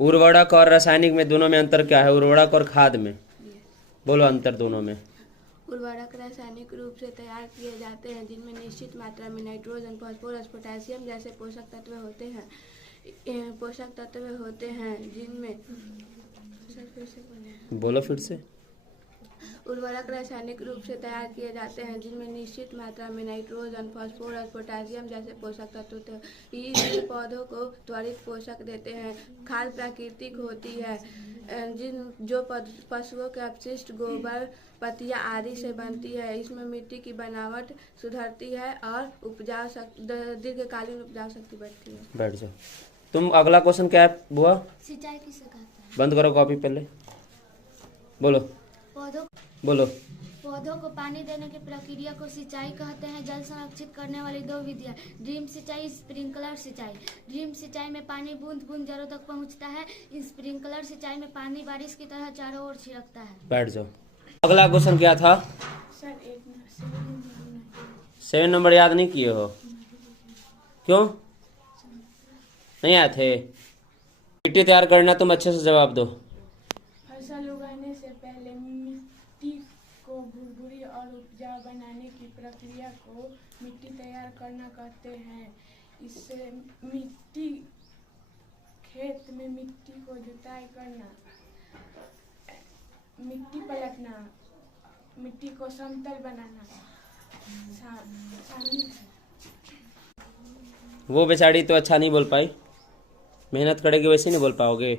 उर्वरक और रासायनिक में दोनों में अंतर क्या है? उर्वरक और खाद में बोलो अंतर दोनों में। उर्वरक रासायनिक रूप से तैयार किए जाते हैं जिनमें निश्चित मात्रा में नाइट्रोजन, फास्फोरस, पोटेशियम जैसे पोषक तत्व होते हैं जिनमें बोलो फिर से। उर्वरक रासायनिक रूप से तैयार किए जाते हैं जिनमें निश्चित मात्रा में नाइट्रोजन, फास्फोरस, पोटेशियम जैसे पोषक तत्व होते हैं। ये पौधों को त्वरित पोषक देते हैं। खाद प्राकृतिक होती है जो पशुओं के अपशिष्ट, गोबर, पत्तियां आदि से बनती है। इसमें मिट्टी की बनावट सुधरती है और दीर्घकालीन उपजाऊ शक्ति बढ़ती है। बैठ जाओ। तुम अगला क्वेश्चन क्या है बुआ? सिंचाई किसे कहते हैं? बंद करो कॉपी पहले। बोलो बोलो। पौधों को पानी देने की प्रक्रिया को सिंचाई कहते हैं। जल संरक्षित करने वाली दो विधियां, ड्रिप सिंचाई, स्प्रिंकलर सिंचाई। ड्रिप सिंचाई में पानी बूंद बूंद जड़ों तक पहुंचता है। स्प्रिंकलर सिंचाई में पानी बारिश की तरह चारों ओर छिड़कता है। बैठ जाओ। अगला क्वेश्चन क्या था? 7 नंबर याद नहीं किए हो? क्यों नहीं आए थे? मिट्टी तैयार करना तुम अच्छे से जवाब दो। फसल उगाने से पहले मिट्टी को भुरभुरी और उपजाऊ बनाने की प्रक्रिया को मिट्टी तैयार करना कहते हैं। इससे खेत में मिट्टी को जुताई करना, मिट्टी पलटना, मिट्टी को समतल बनाना शामिल है। वो बेचारी तो अच्छा नहीं बोल पाई, मेहनत करेगी वैसे नहीं बोल पाओगे।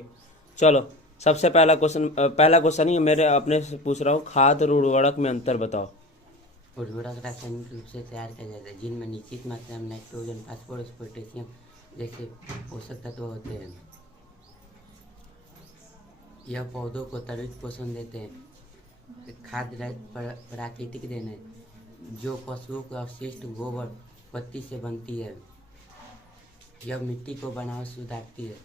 चलो सबसे पहला क्वेश्चन ही मेरे अपने से पूछ रहा हूँ, खाद और उर्वरक में अंतर बताओ। उर्वरक रासायनिक रूप से तैयार किया जाता है जिनमें निश्चित मात्रा में नाइट्रोजन, फास्फोरस, पोटेशियम जैसे पोषक तत्व होते हैं। यह पौधों को त्वरित पोषण देते हैं। खाद प्राकृतिक देन है जो पशुओं के अपशिष्ट, गोबर, पत्ती से बनती है। यह मिट्टी को बनावट सुधारती है,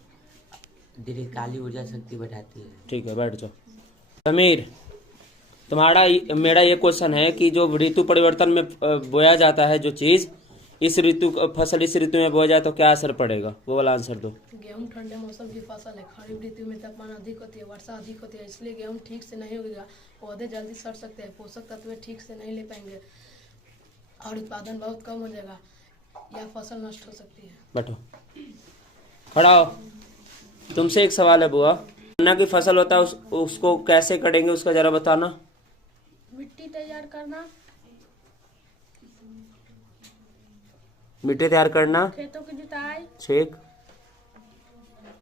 दीर्घकालीन ऊर्जा शक्ति बढ़ाती है। ठीक है, बैठ जाओ। समीर, मेरा ये क्वेश्चन है कि जो ऋतु परिवर्तन में बोया जाता है जो चीज, फसल इस ऋतु में बोया जाए तो क्या असर पड़ेगा? वो वाला आंसर दो। गेहूं ठंडे मौसम की फसल है। खरीफ ऋतु में तापमान अधिक होती है, वर्षा अधिक होती है, इसलिए गेहूं ठीक से नहीं उगेगा। पौधे जल्दी सड़ सकते हैं, पोषक तत्व ठीक से नहीं ले पाएंगे और उत्पादन बहुत कम हो जाएगा। यह फसल नष्ट हो सकती है। बैठो, खड़ा हो। तुमसे एक सवाल है बुआ, गन्ना की फसल होता है उसको कैसे करेंगे उसका जरा बताना। मिट्टी तैयार करना, मिट्टी तैयार करना, खेतों की जुताई, ठीक।